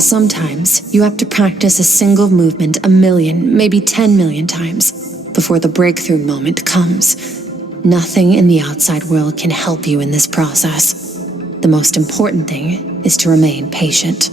Sometimes, you have to practice a single movement 1,000,000, maybe 10,000,000 times before the breakthrough moment comes. Nothing in the outside world can help you in this process. The most important thing is to remain patient.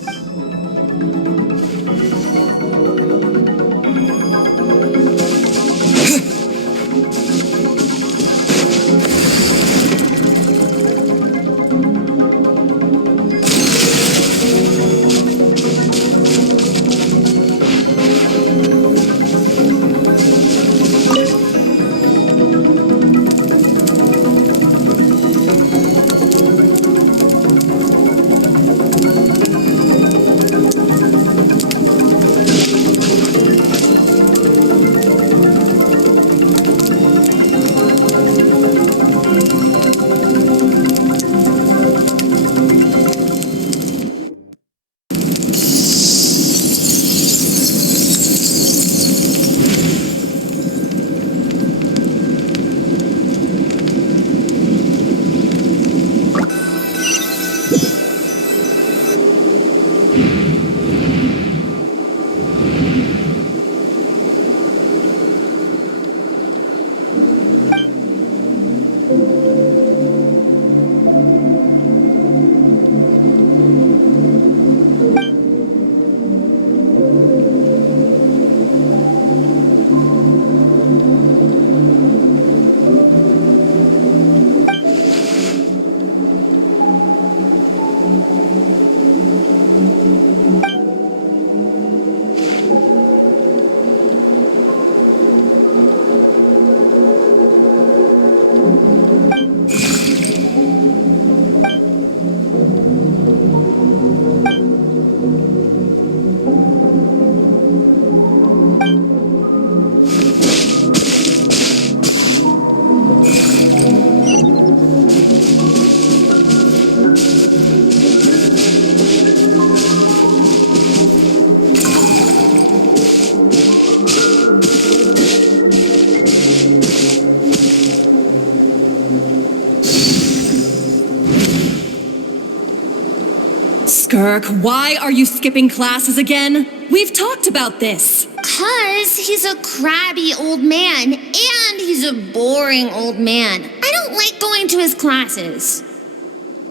Skirk, why are you skipping classes again? We've talked about this. 'Cause he's a crabby old man, and he's a boring old man. I don't like going to his classes.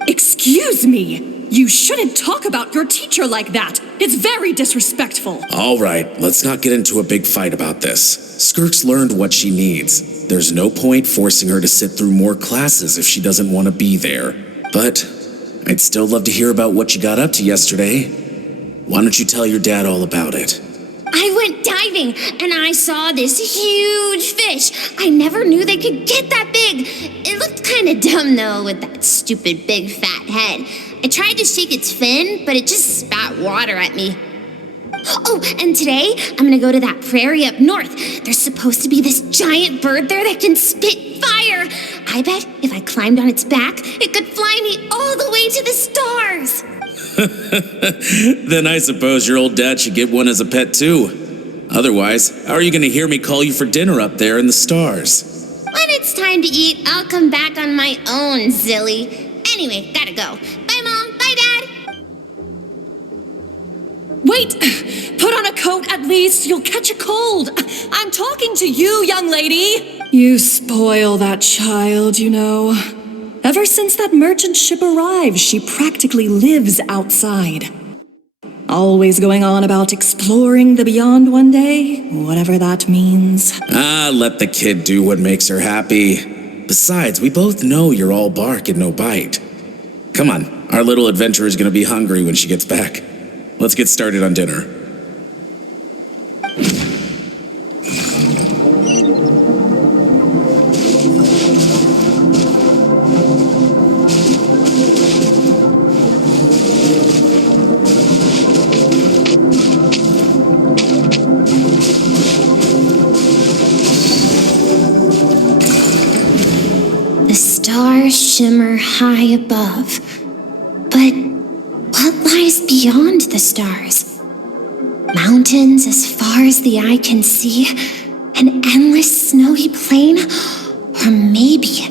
Excuse me. You shouldn't talk about your teacher like that. It's very disrespectful. All right, let's not get into a big fight about this. Skirk's learned what she needs. There's no point forcing her to sit through more classes if she doesn't want to be there. But I'd still love to hear about what you got up to yesterday. Why don't you tell your dad all about it? I went diving, and I saw this huge fish. I never knew they could get that big. It looked kind of dumb, though, with that stupid big fat head. I tried to shake its fin, but it just spat water at me. Oh, and today, I'm gonna go to that prairie up north. There's supposed to be this giant bird there that can spit fire. I bet if I climbed on its back, it could fly me all the way to the stars. Then I suppose your old dad should get one as a pet too. Otherwise, how are you going to hear me call you for dinner up there in the stars? When it's time to eat, I'll come back on my own, silly. Anyway, gotta go. Bye, Mom. Bye, Dad. Wait! Put on a coat at least. You'll catch a cold. I'm talking to you, young lady. You spoil that child, you know. Ever since that merchant ship arrived, she practically lives outside. Always going on about exploring the beyond one day, whatever that means. Let the kid do what makes her happy. Besides, we both know you're all bark and no bite. Come on, our little adventurer is going to be hungry when she gets back. Let's get started on dinner. Stars shimmer high above. But what lies beyond the stars? Mountains as far as the eye can see? An endless snowy plain? Or maybe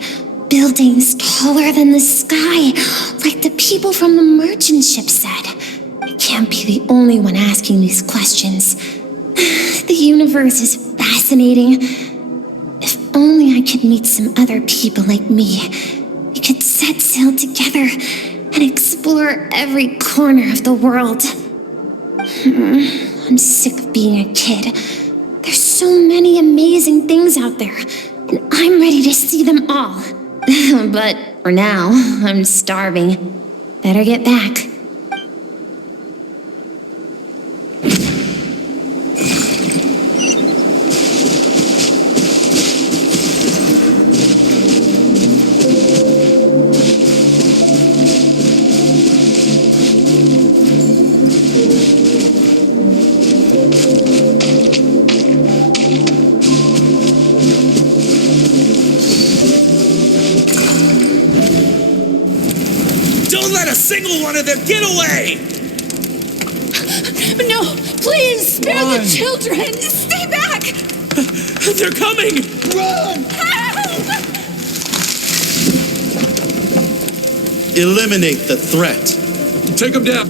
buildings taller than the sky, like the people from the merchant ship said? can't be the only one asking these questions. The universe is fascinating. If only I could meet some other people like me. We could set sail together and explore every corner of the world. I'm sick of being a kid. There's so many amazing things out there, and I'm ready to see them all. But for now, I'm starving. Better get back. Don't let a single one of them get away! No, please, spare the children! Stay back! They're coming! Run! Help! Eliminate the threat. Take them down!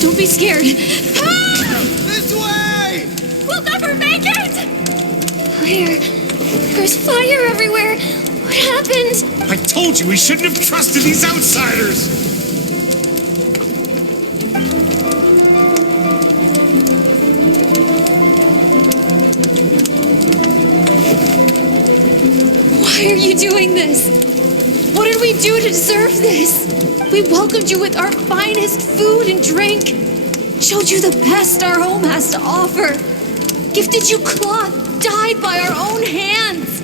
Don't be scared. This way! We'll never make it! Fire. There's fire everywhere. What happened? I told you we shouldn't have trusted these outsiders! Why are you doing this? What did we do to deserve this? We welcomed you with our finest food and drink, showed you the best our home has to offer, gifted you cloth dyed by our own hands.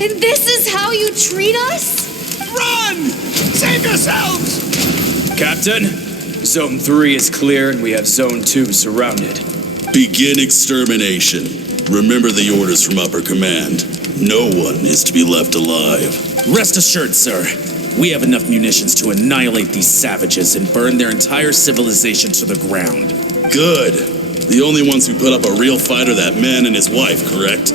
And this is how you treat us? Run! Save yourselves! Captain, Zone 3 is clear and we have Zone 2 surrounded. Begin extermination. Remember the orders from upper command. No one is to be left alive. Rest assured, sir. We have enough munitions to annihilate these savages and burn their entire civilization to the ground. Good. The only ones who put up a real fight are that man and his wife, correct?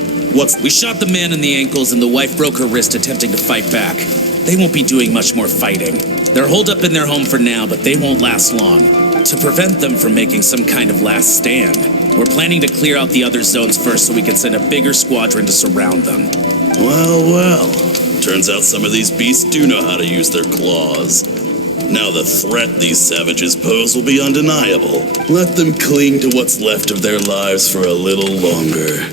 We shot the man in the ankles and the wife broke her wrist attempting to fight back. They won't be doing much more fighting. They're holed up in their home for now, but they won't last long. To prevent them from making some kind of last stand, we're planning to clear out the other zones first so we can send a bigger squadron to surround them. Well. Turns out some of these beasts do know how to use their claws. Now the threat these savages pose will be undeniable. Let them cling to what's left of their lives for a little longer.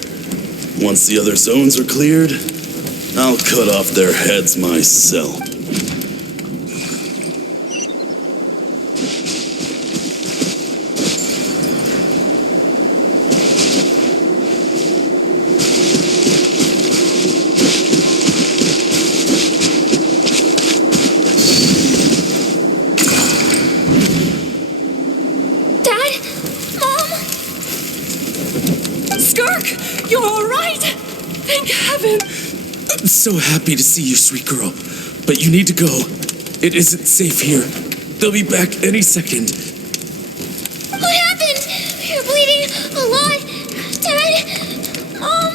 Once the other zones are cleared, I'll cut off their heads myself. Dad? Mom? Skirk, you're all right? Thank heaven. I'm so happy to see you, sweet girl. But you need to go. It isn't safe here. They'll be back any second. What happened? You're bleeding a lot. Dad? Mom?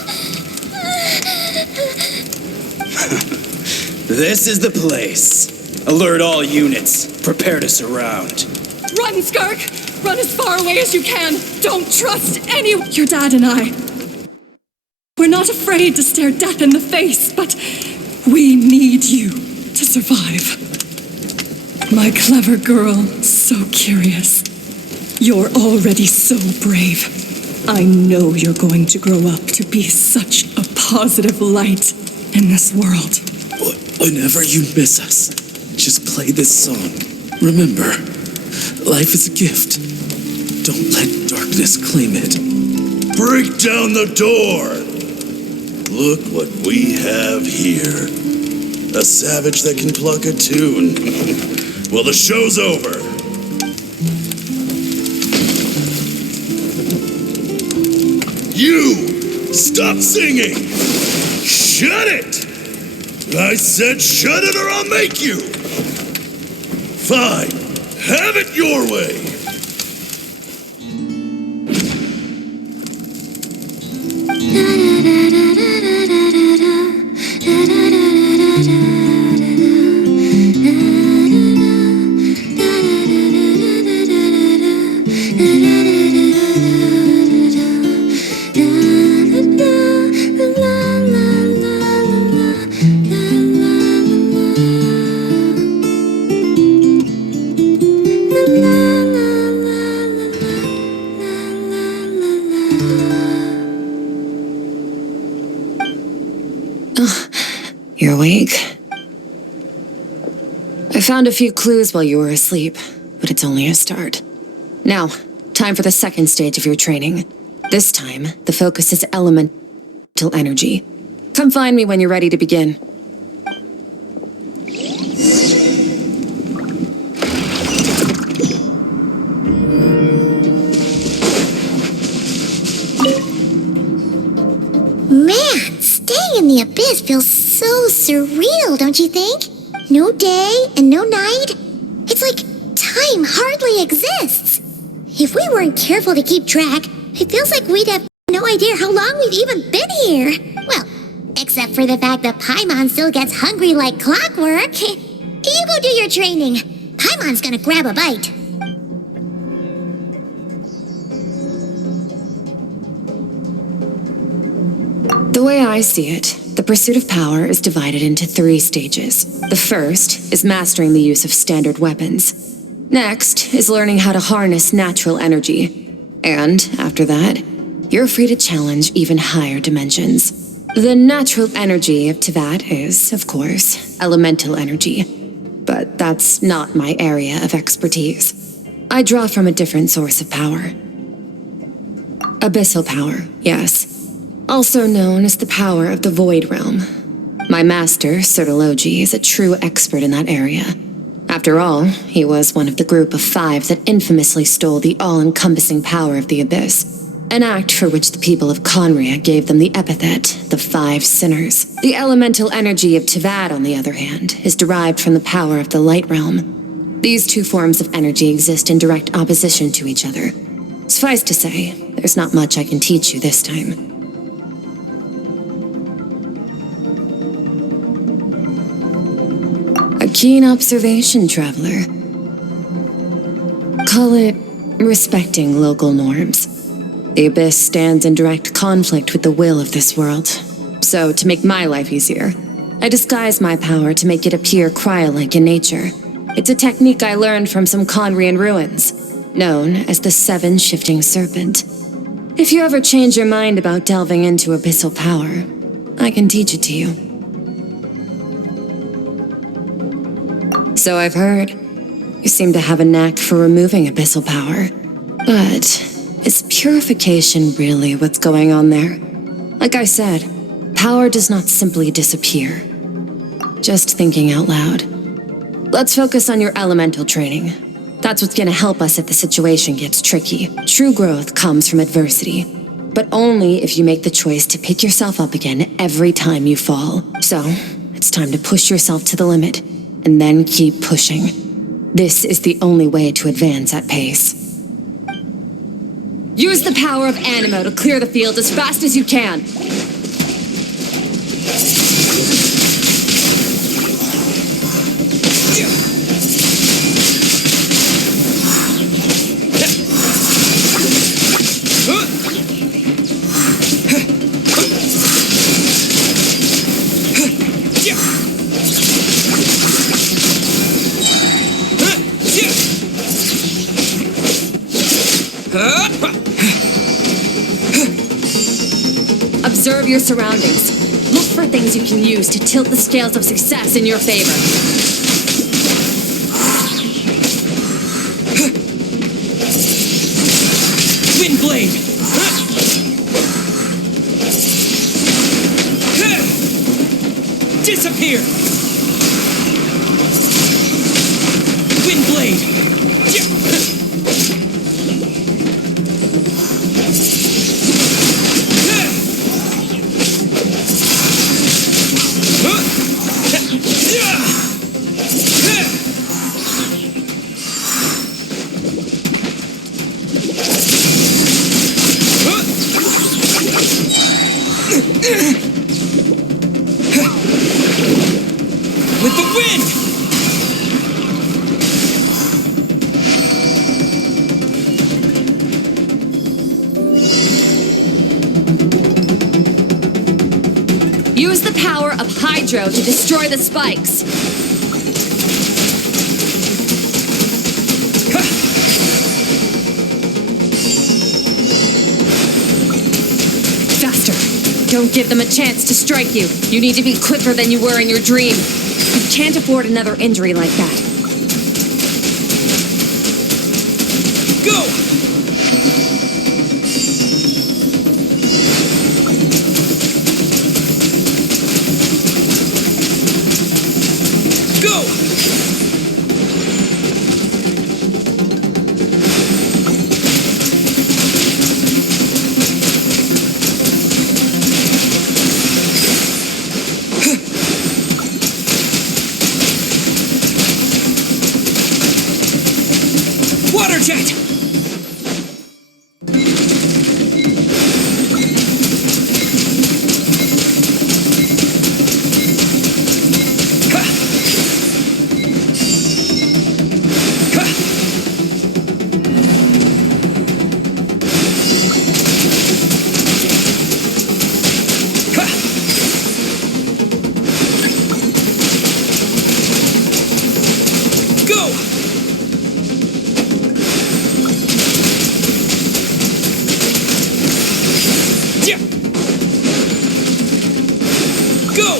This is the place. Alert all units. Prepare to surround. Run, Skirk! Run as far away as you can! Don't trust anyone! Your dad and I. We're not afraid to stare death in the face, but we need you to survive. My clever girl, so curious. You're already so brave. I know you're going to grow up to be such a positive light in this world. Whenever you miss us, just play this song. Remember, life is a gift. Don't let darkness claim it. Break down the door! Look what we have here. A savage that can pluck a tune. Well, the show's over. You! Stop singing! Shut it! I said shut it or I'll make you! Fine. Have it your way. I found a few clues while you were asleep, but it's only a start. Now, time for the second stage of your training. This time, the focus is elemental energy. Come find me when you're ready to begin. Man, staying in the abyss feels so surreal, don't you think? No day and no night. It's like time hardly exists. If we weren't careful to keep track, it feels like we'd have no idea how long we've even been here. Well, except for the fact that Paimon still gets hungry like clockwork. You go do your training. Paimon's gonna grab a bite. The way I see it, the pursuit of power is divided into 3 stages. The first is mastering the use of standard weapons. Next is learning how to harness natural energy. And after that, you're free to challenge even higher dimensions. The natural energy of Teyvat is, of course, elemental energy. But that's not my area of expertise. I draw from a different source of power. Abyssal power, yes. Also known as the power of the Void Realm. My master, Sertologi, is a true expert in that area. After all, he was one of the group of 5 that infamously stole the all-encompassing power of the Abyss. An act for which the people of Conria gave them the epithet, the 5 Sinners. The elemental energy of Teyvat, on the other hand, is derived from the power of the Light Realm. These 2 forms of energy exist in direct opposition to each other. Suffice to say, there's not much I can teach you this time. A keen observation, traveler. Call it respecting local norms. The Abyss stands in direct conflict with the will of this world. So, to make my life easier, I disguise my power to make it appear cryo-like in nature. It's a technique I learned from some Conrian ruins, known as the 7 Shifting Serpent. If you ever change your mind about delving into abyssal power, I can teach it to you. So I've heard. You seem to have a knack for removing abyssal power. But is purification really what's going on there? Like I said, power does not simply disappear. Just thinking out loud. Let's focus on your elemental training. That's what's gonna help us if the situation gets tricky. True growth comes from adversity, but only if you make the choice to pick yourself up again every time you fall. So, it's time to push yourself to the limit, and then keep pushing. This is the only way to advance at pace. Use the power of Animo to clear the field as fast as you can. Observe your surroundings. Look for things you can use to tilt the scales of success in your favor. Windblade! Disappear! Windblade! With the wind! Use the power of Hydro to destroy the spikes. Faster. Don't give them a chance to strike you. You need to be quicker than you were in your dream. You can't afford another injury like that. Go! Go! Water jet! Go! Yeah! Go!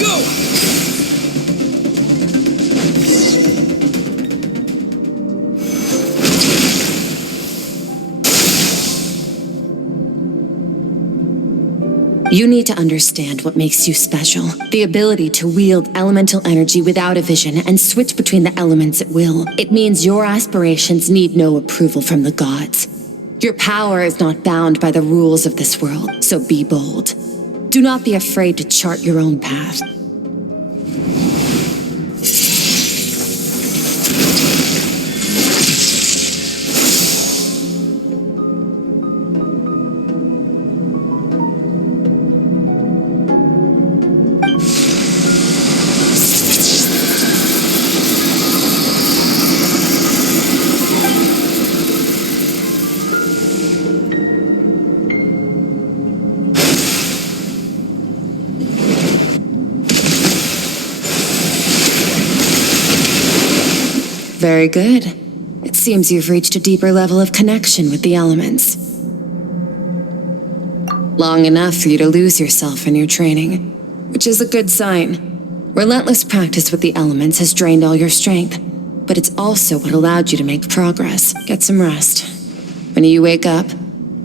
Go! You need to understand what makes you special. The ability to wield elemental energy without a vision and switch between the elements at will. It means your aspirations need no approval from the gods. Your power is not bound by the rules of this world, so be bold. Do not be afraid to chart your own path. Very good. It seems you've reached a deeper level of connection with the elements. Long enough for you to lose yourself in your training, which is a good sign. Relentless practice with the elements has drained all your strength, but it's also what allowed you to make progress. Get some rest. When you wake up,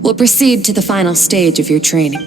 we'll proceed to the final stage of your training.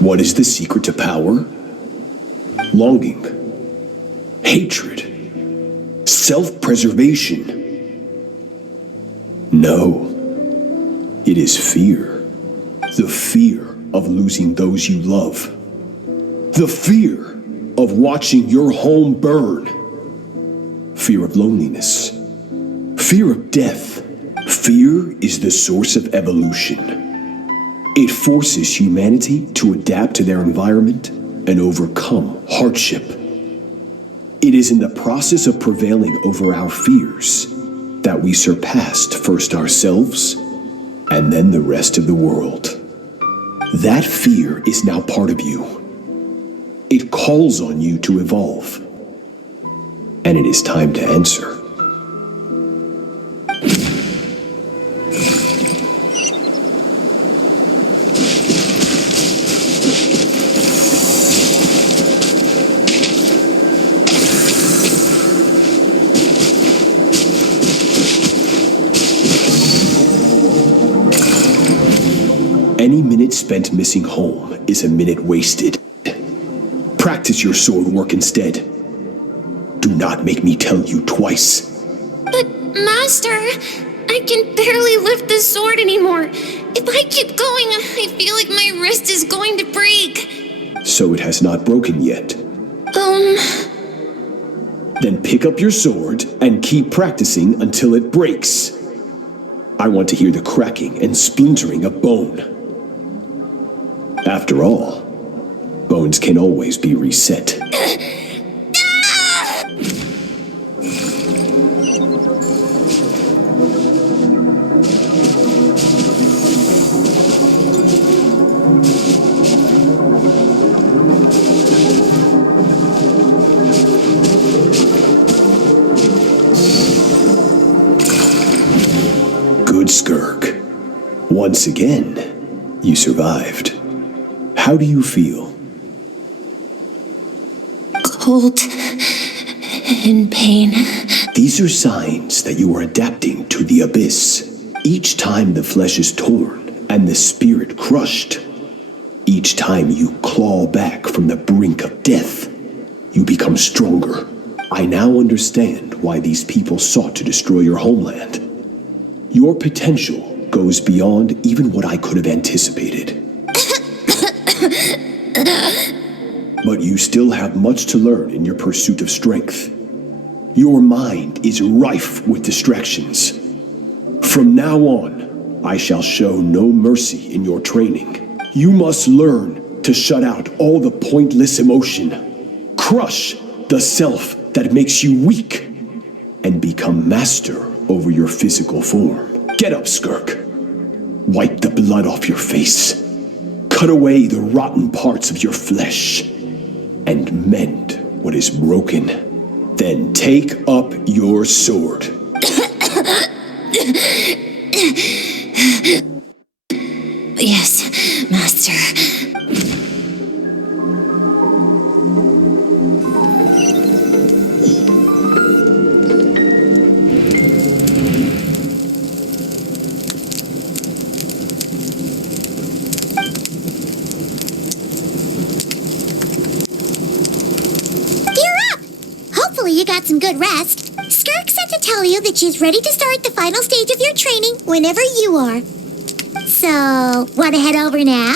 What is the secret to power? Longing, hatred, self-preservation. No, it is fear. The fear of losing those you love. The fear of watching your home burn. Fear of loneliness. Fear of death. Fear is the source of evolution. It forces humanity to adapt to their environment and overcome hardship. It is in the process of prevailing over our fears that we surpassed first ourselves and then the rest of the world. That fear is now part of you. It calls on you to evolve. And it is time to answer. Any minute spent missing home is a minute wasted. Practice your sword work instead. Do not make me tell you twice. But, Master, I can barely lift the sword anymore. If I keep going, I feel like my wrist is going to break. So it has not broken yet. Then pick up your sword and keep practicing until it breaks. I want to hear the cracking and splintering of bone. After all, bones can always be reset. Good, Skirk. Once again, you survived. How do you feel? Cold and pain. These are signs that you are adapting to the abyss. Each time the flesh is torn and the spirit crushed, each time you claw back from the brink of death, you become stronger. I now understand why these people sought to destroy your homeland. Your potential goes beyond even what I could have anticipated. But you still have much to learn in your pursuit of strength. Your mind is rife with distractions. From now on, I shall show no mercy in your training. You must learn to shut out all the pointless emotion, crush the self that makes you weak, and become master over your physical form. Get up, Skirk. Wipe the blood off your face. Cut away the rotten parts of your flesh and mend what is broken. Then take up your sword. Yes, Master. You got some good rest. Skirk said to tell you that she's ready to start the final stage of your training whenever you are. So, want to head over now?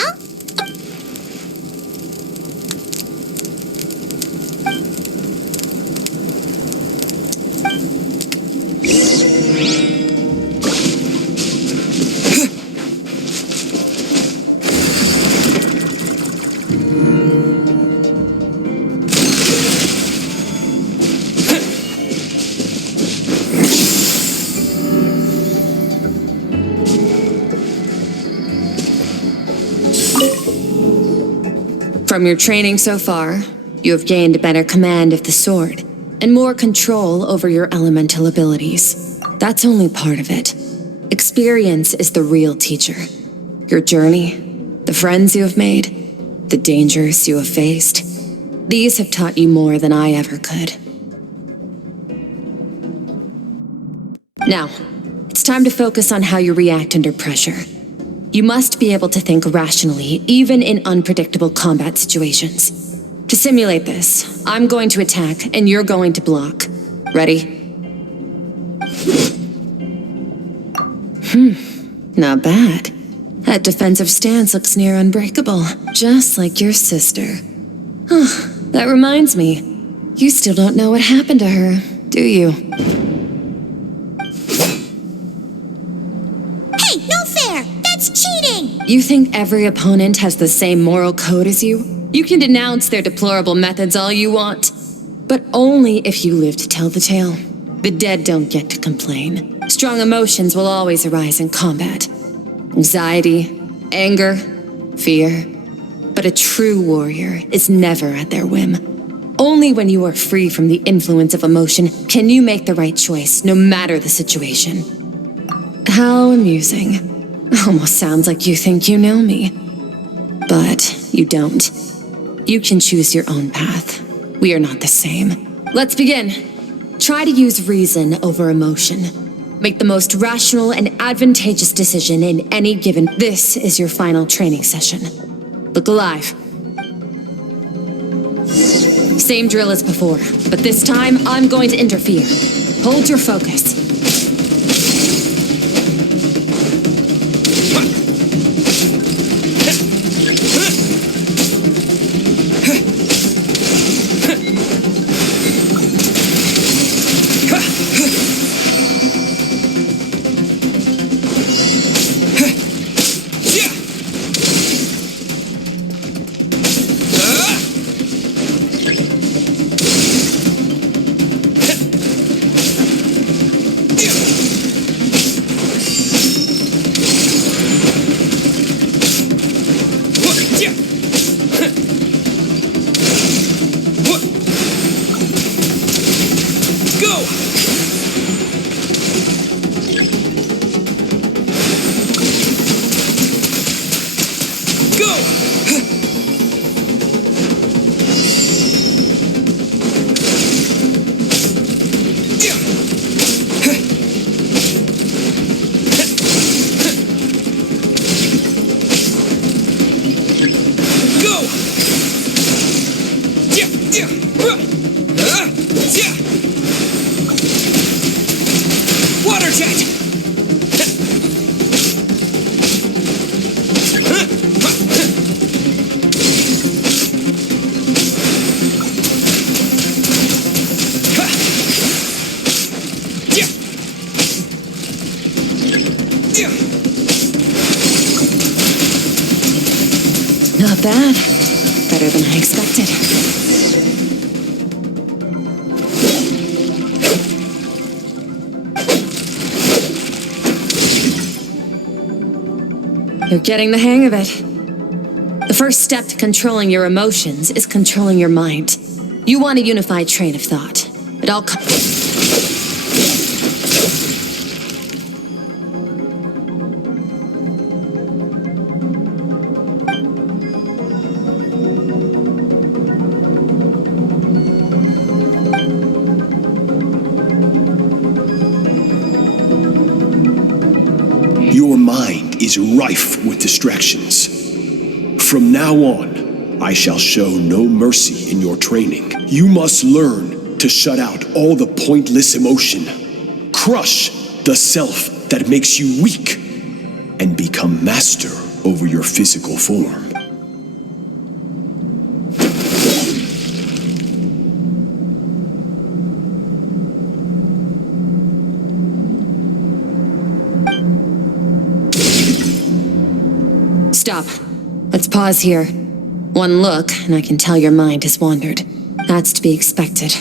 From your training so far, you have gained a better command of the sword and more control over your elemental abilities. That's only part of it. Experience is the real teacher. Your journey, the friends you have made, the dangers you have faced, these have taught you more than I ever could. Now, it's time to focus on how you react under pressure. You must be able to think rationally, even in unpredictable combat situations. To simulate this, I'm going to attack and you're going to block. Ready? Not bad. That defensive stance looks near unbreakable, just like your sister. That reminds me, you still don't know what happened to her, do you? Hey, no fair! That's cheating! You think every opponent has the same moral code as you? You can denounce their deplorable methods all you want, but only if you live to tell the tale. The dead don't get to complain. Strong emotions will always arise in combat. Anxiety, anger, Fear. But a true warrior is never at their whim. Only when you are free from the influence of emotion can you make the right choice, no matter the situation. How amusing. Almost sounds like you think you know me. But you don't. You can choose your own path. We are not the same. Let's begin. Try to use reason over emotion. Make the most rational and advantageous decision in any given. This is your final training session. Look alive. Same drill as before, but this time I'm going to interfere. Hold your focus. Water jet! Not bad. Better than I expected. You're getting the hang of it. The first step to controlling your emotions is controlling your mind. You want a unified train of thought. It all comes. Your mind is rife with distractions. From now on, I shall show no mercy in your training. You must learn to shut out all the pointless emotion, crush the self that makes you weak, and become master over your physical form. Stop. Let's pause here. One look, and I can tell your mind has wandered. That's to be expected.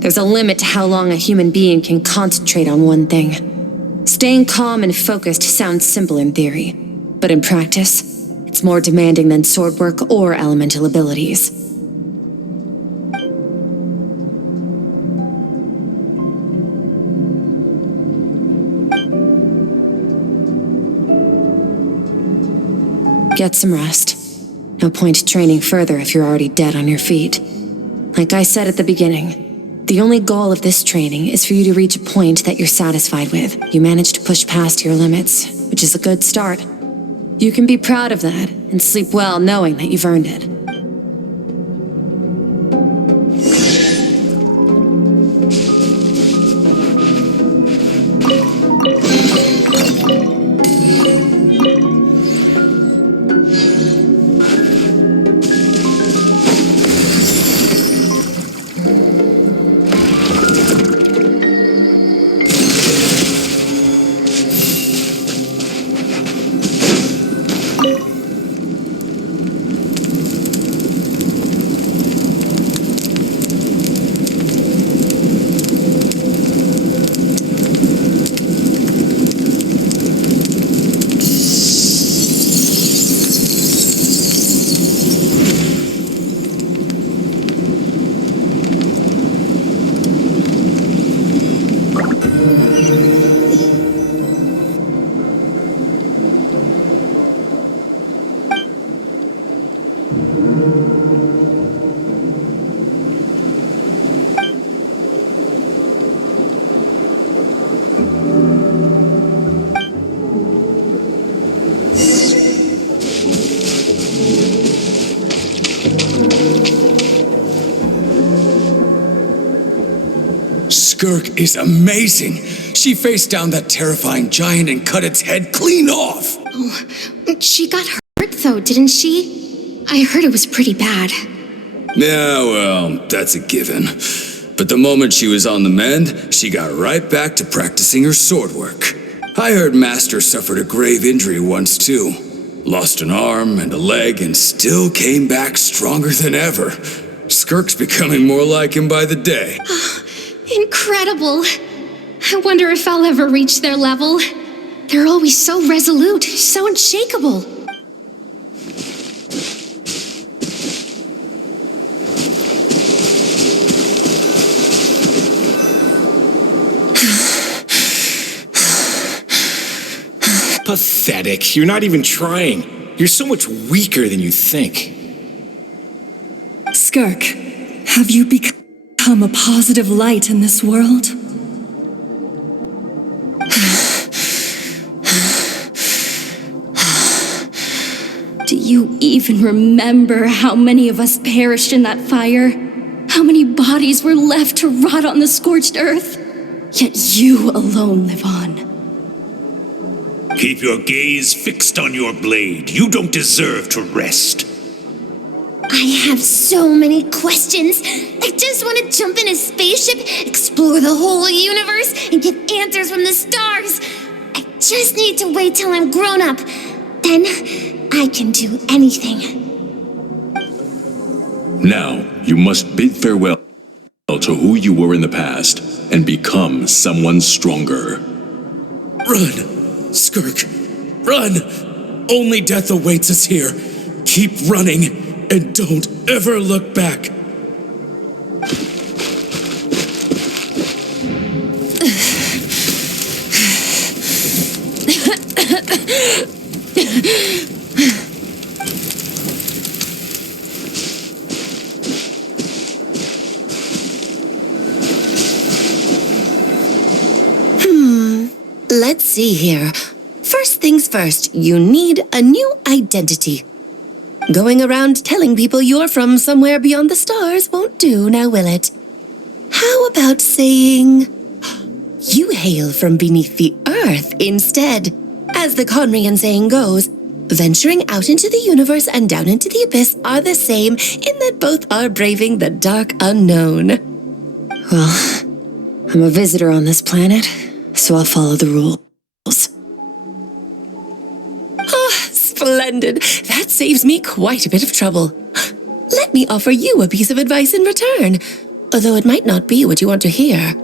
There's a limit to how long a human being can concentrate on one thing. Staying calm and focused sounds simple in theory, but in practice, it's more demanding than sword work or elemental abilities. Get some rest. No point training further if you're already dead on your feet. Like I said at the beginning, the only goal of this training is for you to reach a point that you're satisfied with. You managed to push past your limits, which is a good start. You can be proud of that and sleep well knowing that you've earned it. Skirk is amazing. She faced down that terrifying giant and cut its head clean off. She got hurt, though, didn't she? I heard it was pretty bad. Yeah, well, that's a given. But the moment she was on the mend, she got right back to practicing her sword work. I heard Master suffered a grave injury once, too. Lost an arm and a leg and still came back stronger than ever. Skirk's becoming more like him by the day. Incredible. I wonder if I'll ever reach their level. They're always so resolute, so unshakable. Pathetic. You're not even trying. You're so much weaker than you think. Skirk, have you become a positive light in this world? Do you even remember how many of us perished in that fire? How many bodies were left to rot on the scorched earth? Yet you alone live on. Keep your gaze fixed on your blade. You don't deserve to rest. I have so many questions. I just want to jump in a spaceship, explore the whole universe, and get answers from the stars. I just need to wait till I'm grown up. Then I can do anything. Now, you must bid farewell to who you were in the past and become someone stronger. Run, Skirk, run! Only death awaits us here. Keep running, and don't ever look back. Let's see here. First things first, you need a new identity. Going around telling people you're from somewhere beyond the stars won't do, now will it? How about saying you hail from beneath the earth instead? As the Conrian saying goes, venturing out into the universe and down into the abyss are the same in that both are braving the dark unknown. Well, I'm a visitor on this planet, so I'll follow the rules. Splendid. That saves me quite a bit of trouble. Let me offer you a piece of advice in return, although it might not be what you want to hear.